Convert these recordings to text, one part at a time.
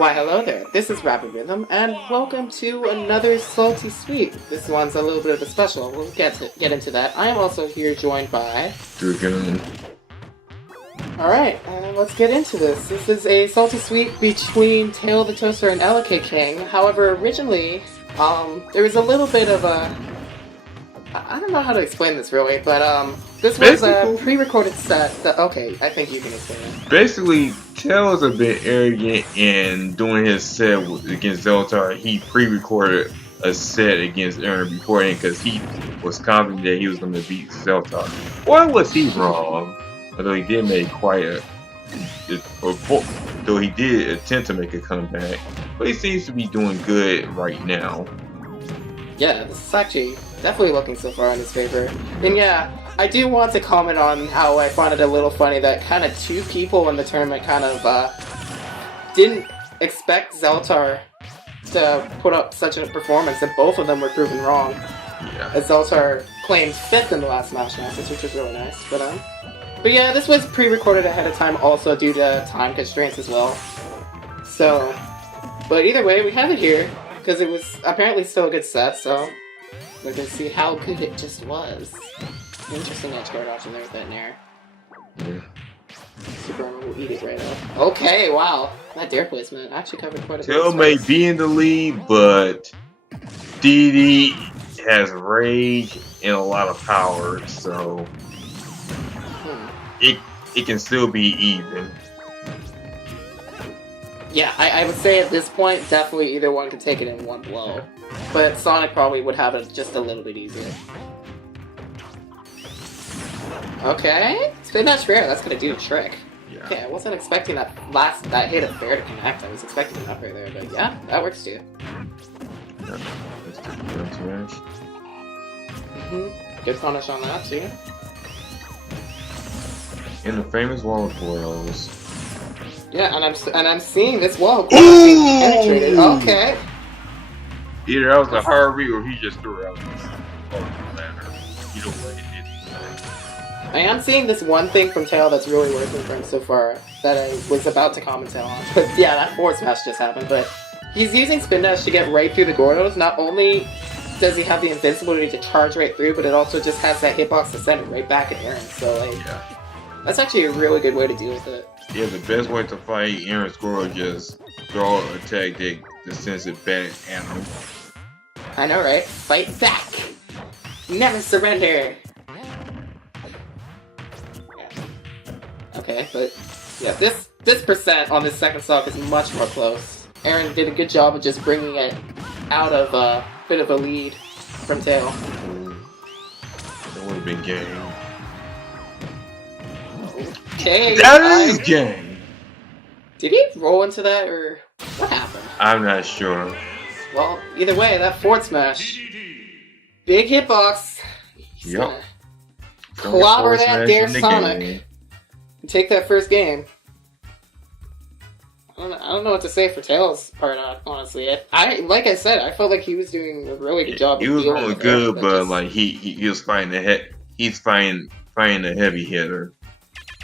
Why hello there, this is RapidRhythm, and welcome to another Salty Sweet. This one's a little bit of a special, we'll get into that. I am also here joined by... Dregoon. Alright, let's get into this. This is a Salty Sweet between TaleOfTheToaster and ElekidKing. However, originally, there was a little bit of a... I don't know how to explain this really, but this was a pre-recorded set that, okay, I think you can explain it. Basically, Tail was a bit arrogant in doing his set against Zoltar. He pre-recorded a set against Aaron beforehand because he was confident that he was going to beat Zoltar. Or was he wrong? Although he did make quite though he did attempt to make a comeback. But he seems to be doing good right now. Yeah, this is actually definitely looking so far in his favor. And yeah, I do want to comment on how I find it a little funny that kind of two people in the tournament kind of didn't expect Zoltar to put up such a performance, and both of them were proven wrong. Yeah. As Zoltar claimed 5th in the last SmashMasters, which was really nice. But yeah, this was pre-recorded ahead of time also due to time constraints as well. So, but either way, we have it here, because it was apparently still a good set, so we're going to see how good it just was. Interesting edge guard option there with that Nair. Yeah. Super Armor will eat it right up. Okay, wow. That dare placement actually covered quite a bit. Tail may be in the lead, but Dedede has rage and a lot of power, so it can still be even. Yeah, I would say at this point, definitely either one could take it in one blow. But Sonic probably would have it just a little bit easier. Okay, spin dash fair, that's gonna do the trick. Yeah. Okay, I wasn't expecting that hit of fair to connect. I was expecting an up right there, but yeah, that works too. Yeah, let's do the down smash. Good punish on that too. In the famous wall of foils. Yeah, and I'm seeing this wall being penetrated. Okay. Either that was a hard read or he just threw it out. Either way, I am seeing this one thing from Tail that's really working for him so far that I was about to commentate on. But yeah, that forward smash just happened. But he's using Spin Dash to get right through the Gordos. Not only does he have the invincibility to charge right through, but it also just has that hitbox to send it right back at Aaron. So like, yeah. That's actually a really good way to deal with it. Yeah, the best way to fight Aaron's Gordo is just throw an attack that sends it back at him. I know, right? Fight back! Never surrender! Okay, but yeah, this percent on this second stock is much more close. Aaron did a good job of just bringing it out of a bit of a lead from Tail. That would have been game. Okay, that is game! Did he roll into that, or what happened? I'm not sure. Well, either way, that forward smash. Big hitbox. He's gonna clobber that dare Sonic. And take that first game. I don't know what to say for Tails' part, honestly. Like I said, I felt like he was doing a really good job. He was doing good, but like he was fighting he's fighting a heavy hitter.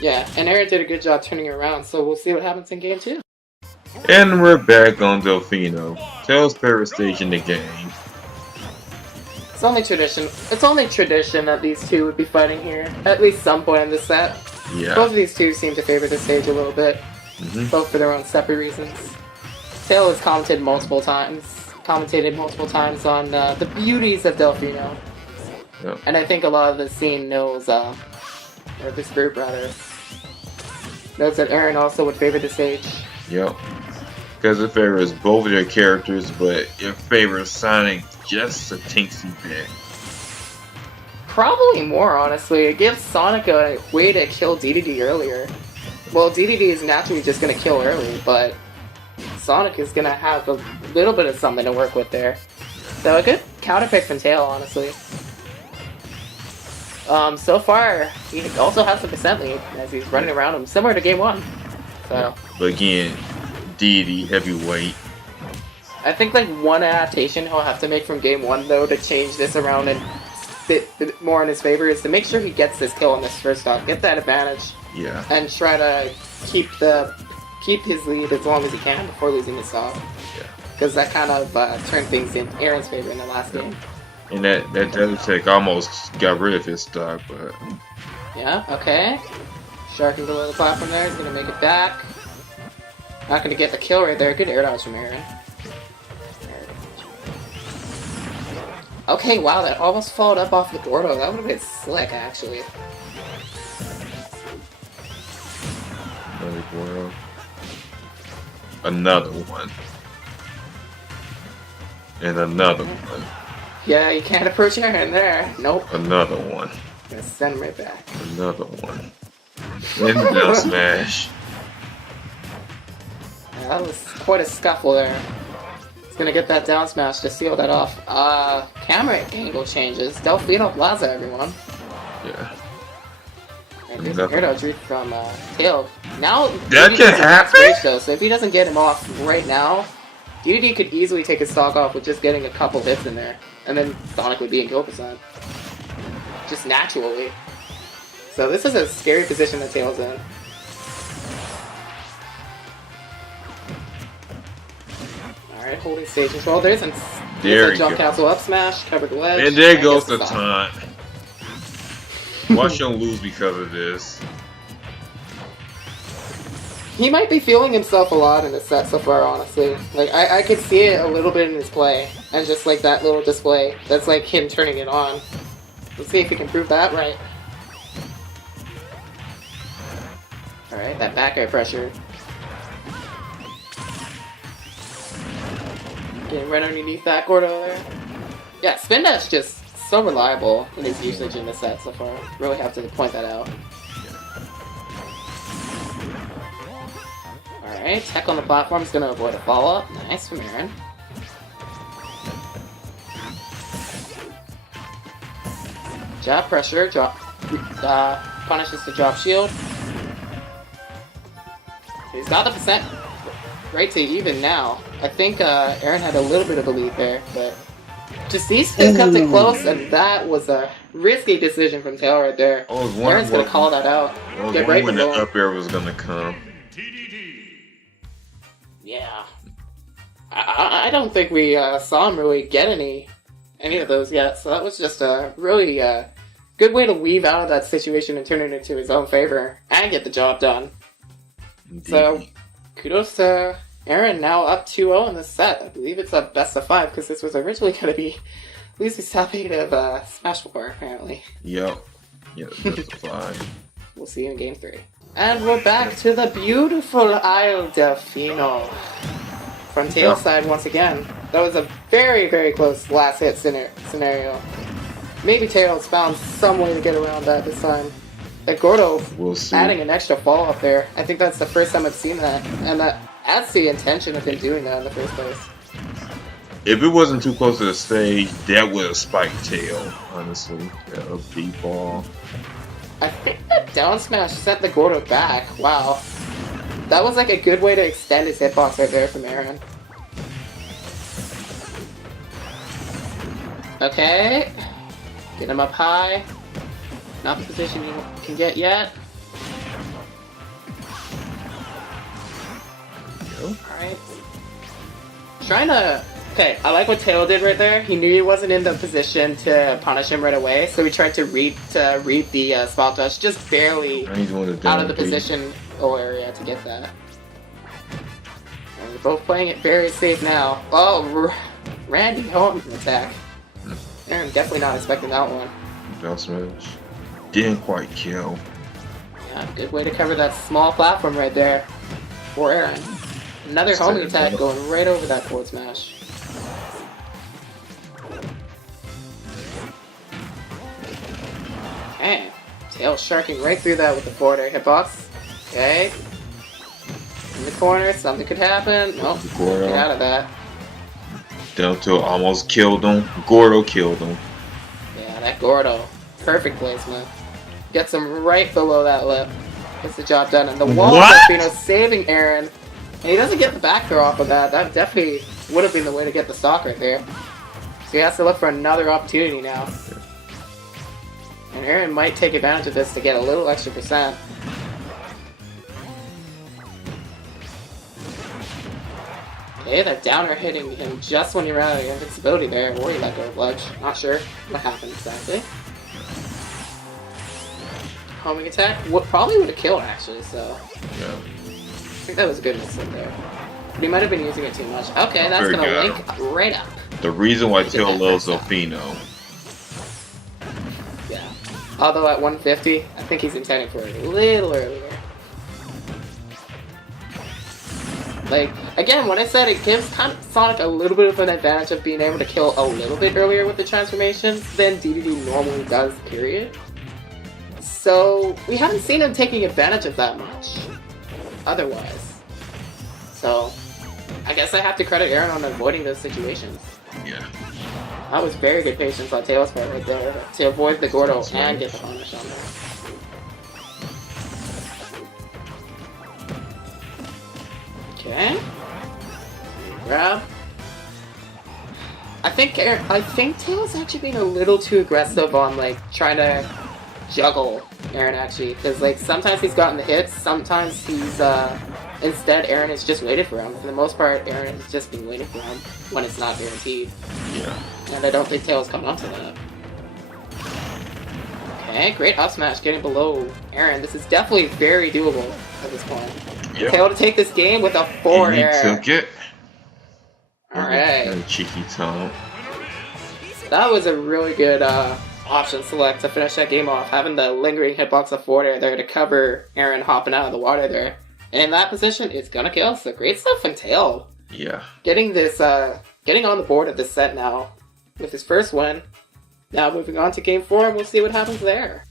Yeah, and Aaron did a good job turning it around, so we'll see what happens in game 2. And we're back on Delfino. Tails' favorite stage in the game. It's only tradition that these two would be fighting here, at least some point in this set. Yeah. Both of these two seem to favor the stage a little bit, both for their own separate reasons. Tail has commentated multiple times on the beauties of Delfino. Yep. And I think a lot of the scene knows, or this group rather, knows that Aaron also would favor the stage. Yep. Because it favors both of their characters, but it favors Sonic just a teensy bit. Probably more, honestly. It gives Sonic a way to kill Dedede earlier. Well, Dedede is naturally just going to kill early, but Sonic is going to have a little bit of something to work with there. So a good counter pick from Tail, honestly. So far, he also has the percent lead as he's running around him, similar to game 1. So. But again, Dedede, heavyweight. I think like one adaptation he'll have to make from game 1 though to change this around and bit more in his favor is to make sure he gets this kill on this first stock, get that advantage, Yeah. and try to keep the keep his lead as long as he can before losing his stock. Yeah. Because that kind of turned things in Aaron's favor in the last game. And that Dedede almost got rid of his stock, but Yeah, okay. Sharking below the platform there, he's gonna make it back. Not gonna get the kill right there. Good air dodge from Aaron. Okay, wow, that almost followed up off the Gordo. That would have been slick, actually. another Gordo. Another one. And another one. Yeah, you can't approach Aaron there. Nope. Another one. Gonna send him right back. Another one. And down smash. Yeah, that was quite a scuffle there. He's gonna get that down smash to seal that off. Camera angle changes. Delfino Plaza, everyone. Yeah. And there's an air dodge read from Tail. Now, That Dedede can has a max happen? range, though, so if he doesn't get him off right now, Dedede could easily take his stock off with just getting a couple hits in there. And then Sonic would be in kill percent. Just naturally. So this is a scary position that Tail's in. Alright, holding stage control. There's a jump cancel up smash, covered the ledge. And there goes gets the stock. taunt. Watch him lose because of this. He might be feeling himself a lot in this set so far, honestly. Like, I could see it a little bit in his play. And just like that little display. That's like him turning it on. Let's see if he can prove that right. Alright, that back air pressure. Getting right underneath that Gordo there. Yeah, Spin Dash just so reliable in his usage in the set so far. Really have to point that out. Alright, tech on the platform is going to avoid a follow-up. Nice from Aaron. Jab pressure, drop, punishes the drop shield. He's got the percent right to even now. I think Aaron had a little bit of a lead there, but just these two kept it close, and that was a risky decision from Tail right there. Aaron's going to call that out. Get right when below. the up air was going to come. Yeah. I don't think we saw him really get any of those yet, so that was just a really good way to weave out of that situation and turn it into his own favor and get the job done. Indeed. So, kudos to Aaron, now up 2-0 in this set. I believe it's a best of 5 because this was originally going to be Lucy's top 8 of Smash 4, apparently. Yep. Yep, best of 5. We'll see you in Game 3. And we're back to the beautiful Isle Delfino. From Tail's side once again. That was a very, very close last hit scenario. Maybe Tails found some way to get around that this time. Like Gordo adding an extra follow-up there. I think that's the first time I've seen that. And that's the intention of him doing that in the first place. If it wasn't too close to the stage, that would have spiked Tail, honestly. A B-ball. I think that down smash sent the Gordo back. Wow. That was like a good way to extend his hitbox right there from Aaron. Okay. Get him up high. Not the position you can get yet. Alright. Trying to... Okay, I like what Tail did right there. He knew he wasn't in the position to punish him right away, so he tried to read the spot dodge just barely out of the position area to get that. And they're both playing it very safe now. Oh, Randy Horton attack. Aaron definitely not expecting that one. Down smash. Didn't quite kill. Yeah, good way to cover that small platform right there for Aaron. Another homing attack going right over that forward smash. Okay, Tail sharking right through that with the forward air hitbox. Okay. In the corner, something could happen. Nope, get out of that. Delta almost killed him. Gordo killed him. Yeah, that Gordo. Perfect placement. Gets him right below that lip. Gets the job done. And the wall Delfino saving Aaron. And he doesn't get the back throw off of that. That definitely would have been the way to get the stock right there. So he has to look for another opportunity now. And Aaron might take advantage of this to get a little extra percent. Okay, that downer hitting him just when you're out of invincibility there, or he let go of ledge. Not sure what happened exactly. Homing attack probably would have killed actually, so. Yeah. I think that was a good mistake there. But he might have been using it too much. Okay, that's gonna link right up. The reason why Tail loves Zofino. Yeah. Although at 150, I think he's intending for it a little earlier. Like, again, when I said it gives kind of Sonic a little bit of an advantage of being able to kill a little bit earlier with the transformations than Dedede normally does, period. So, we haven't seen him taking advantage of that much, otherwise. So, I guess I have to credit Aaron on avoiding those situations. Yeah. That was very good patience on Tail's part right there, to avoid the Gordo and get the punish on there. Okay. Grab. I think Tail's actually being a little too aggressive on like trying to juggle Aaron actually, because like sometimes he's gotten the hits, sometimes he's instead Aaron has just waited for him. For the most part, Aaron has just been waiting for him when it's not guaranteed. Yeah. And I don't think Tail's coming up to that. Okay, great up smash getting below Aaron. This is definitely very doable at this point. Yep. Tail to take this game with a forward air. He took it. Alright. Cheeky taunt. That was a really good option select to finish that game off. Having the lingering hitbox of forward air there to cover Aaron hopping out of the water there. And in that position, it's gonna kill. So great stuff from Tail. Yeah. Getting this, getting on the board of this set now with his first win. Now moving on to game 4, and we'll see what happens there.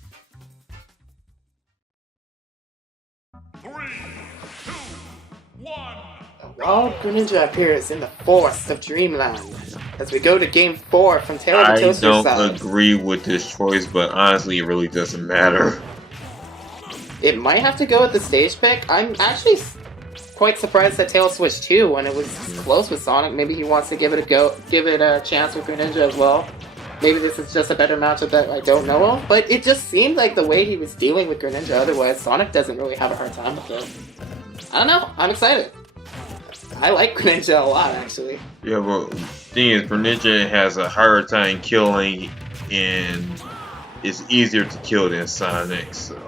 3, 2, 1. Wild Greninja appears in the forest of Dreamland as we go to game 4 from TaleOfTheToaster I don't side. agree with this choice, but honestly, it really doesn't matter. It might have to go with the stage pick. I'm actually quite surprised that Tail switched too when it was close with Sonic. Maybe he wants to give it a go, give it a chance with Greninja as well. Maybe this is just a better matchup that I don't know of, but it just seemed like the way he was dealing with Greninja. Otherwise, Sonic doesn't really have a hard time with it. I don't know. I'm excited. I like Greninja a lot, actually. Yeah, but the thing is, Greninja has a harder time killing, and it's easier to kill than Sonic, so...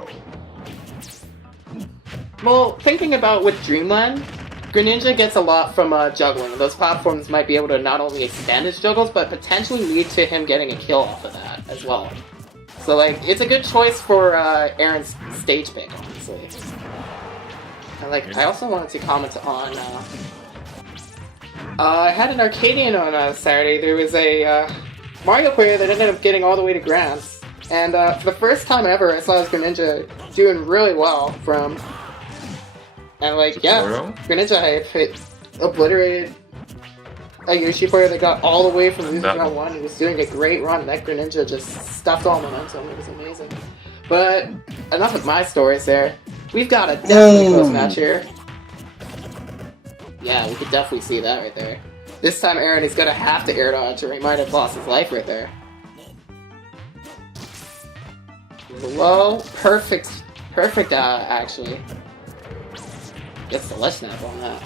Well, thinking about with Dreamland, Greninja gets a lot from juggling. Those platforms might be able to not only extend his juggles, but potentially lead to him getting a kill off of that as well. So, like, it's a good choice for Aaron's stage pick, honestly. And, like, I also wanted to comment on... I had an Arcadian on Saturday. There was a Mario player that ended up getting all the way to Grands. And for the first time ever, I saw his Greninja doing really well from... And like, yeah, Greninja had obliterated a Yoshi player that got all the way from losing round 1. He was doing a great run. That Greninja just stuffed all momentum. It was amazing. But enough of my stories there. We've got a definitely close match here. Yeah, we could definitely see that right there. This time Aaron is going to have to air dodge or he might have lost his life right there. Low, perfect, actually. Gets the ledge snap on that.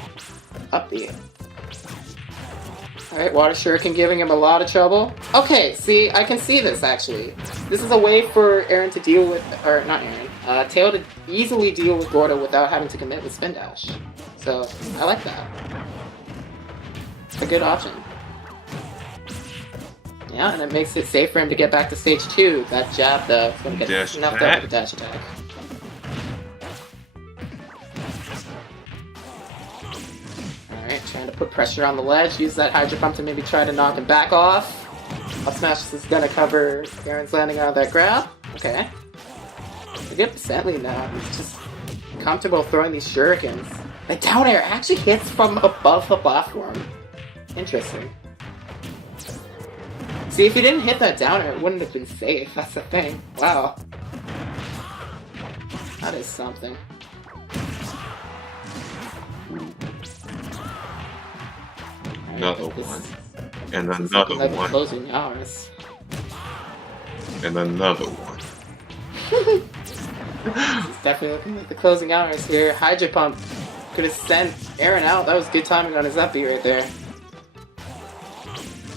Up the air. Alright, Water Shuriken giving him a lot of trouble. Okay, see, I can see this actually. This is a way for Aaron to deal with, or not Aaron, Tail to easily deal with Gordo without having to commit with Spin Dash. So, I like that. It's a good option. Yeah, and it makes it safe for him to get back to stage 2. That jab, though, is going to get snuffed out with a dash attack. Alright, trying to put pressure on the ledge. Use that Hydro Pump to maybe try to knock him back off. Up smash is going to cover Aaron's landing out of that grab. Okay. A good percent lead now. He's just comfortable throwing these shurikens. The down air actually hits from above the platform. Interesting. See, if he didn't hit that down air, it wouldn't have been safe. That's the thing. Wow. That is something. Another one. And another one. Closing hours. And another one. It's definitely looking like the closing hours here. Hydro Pump Could have sent Aaron out. That was good timing on his up B right there.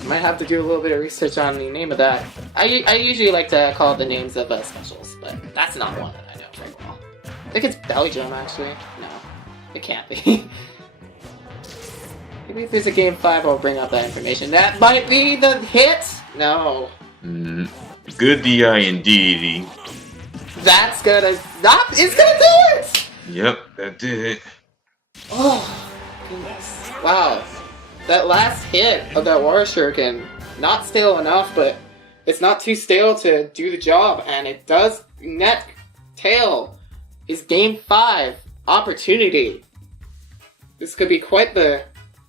Might have to do a little bit of research on the name of that. I usually like to call it the names of specials, but that's not one that I know very well. I think it's Belgium, actually. No, it can't be. Maybe if there's a game 5, I'll bring up that information. That might be the hit! No. Good DI and Dedede. That's gonna... It's gonna do it! Yep, that did it. Oh, goodness. Wow. That last hit of that Water Shuriken, not stale enough, but it's not too stale to do the job, and it does net Tail his game 5 opportunity. This could be quite the...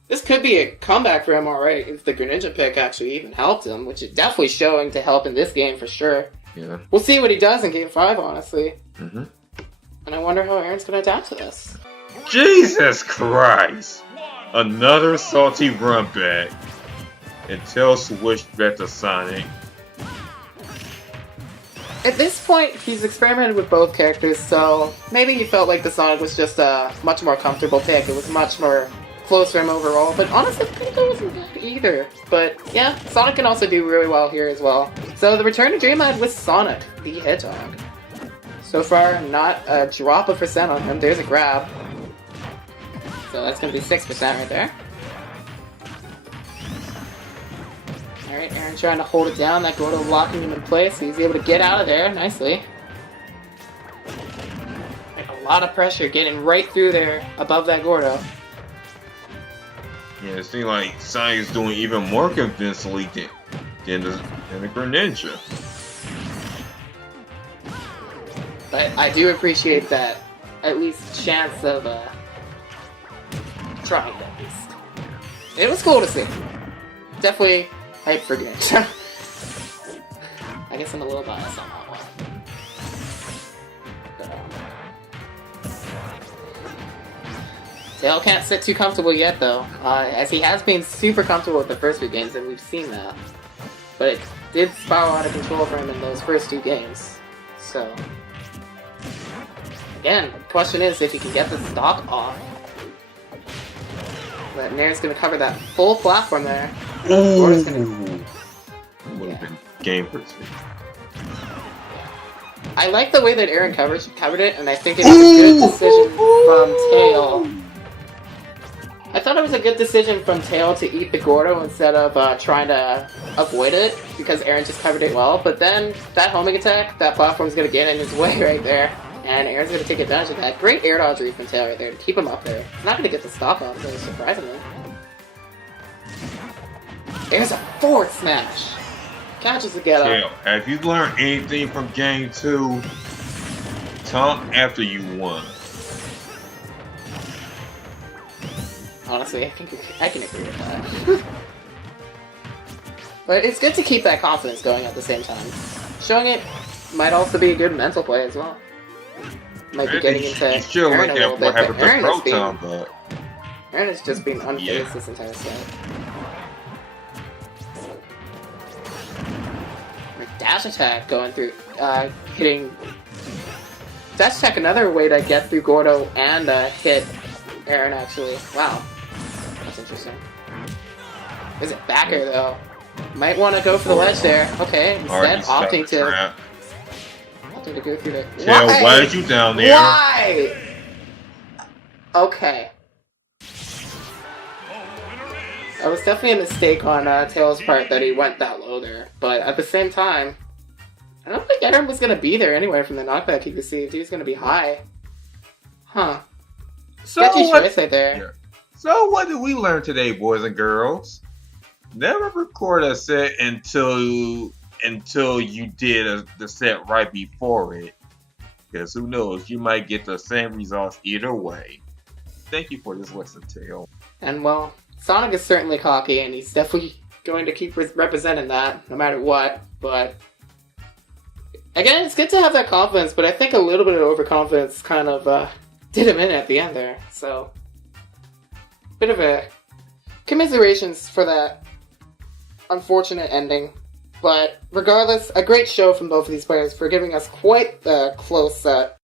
This could be a comeback for him, alright, if the Greninja pick actually even helped him, which is definitely showing to help in this game for sure. Yeah. We'll see what he does in game 5, honestly. Mm-hmm. And I wonder how Aaron's gonna adapt to this. Jesus Christ! Another salty run back. And Tail switched back to Sonic. At this point, he's experimented with both characters, so maybe he felt like the Sonic was just a much more comfortable pick. It was much more close for him overall, but honestly, Pinko wasn't bad either. But yeah, Sonic can also do really well here as well. So the return to Dreamland with Sonic, the Hedgehog. So far, not a drop of percent on him. There's a grab. So that's going to be 6% right there. Alright, Aaron trying to hold it down. That Gordo locking him in place, so he's able to get out of there nicely. Like a lot of pressure getting right through there above that Gordo. Yeah, it seems like Sonic is doing even more convincingly than the Greninja. But I do appreciate that at least chance of trying at least. It was cool to see. Definitely hype for Greninja. I guess I'm a little biased on that one. Tail can't sit too comfortable yet, though, as he has been super comfortable with the first few games, and we've seen that. But it did spiral out of control for him in those first 2 games. So, again, the question is if he can get the stock off. But Nair's going to cover that full platform there. Ooh. Would have been game for 2. I like the way that Aaron covered it, and I think it was a good decision from Tail. I thought it was a good decision from Tail to eat the Gordo instead of trying to avoid it, because Aaron just covered it well. But then, that homing attack, that platform's going to get in his way right there. And Aaron's going to take advantage of that. Great air dodge read from Tail right there to keep him up there. He's not going to get the stock off, though, surprisingly. There's a forward smash! Catches the get up. Tail, have you learned anything from game 2? Talk after you won. Honestly, I can agree with that. But it's good to keep that confidence going at the same time. Showing it might also be a good mental play as well. Might be getting into sure Aaron a little bit, but Aaron has just been unfazed this entire set. Dash attack going through, hitting... Dash attack, another way to get through Gordo and hit Aaron, actually. Wow. That's interesting. Is it backer, though? Might want to go for the ledge there. Okay, instead opting to go through the... Tail, why did you down there? Why? Okay. That was definitely a mistake on Tail's part that he went that low there. But at the same time, I don't think Aaron was going to be there anyway from the knockback he received. He was going to be high. Huh. Sketchy choice right there. Yeah. So what did we learn today, boys and girls? Never record a set until you did the set right before it. Because who knows, you might get the same results either way. Thank you for this lesson, Tail. And well, Sonic is certainly cocky, and he's definitely going to keep representing that, no matter what, but... Again, it's good to have that confidence, but I think a little bit of overconfidence kind of did him in at the end there, so... Bit of a... commiserations for that unfortunate ending. But regardless, a great show from both of these players for giving us quite the close set.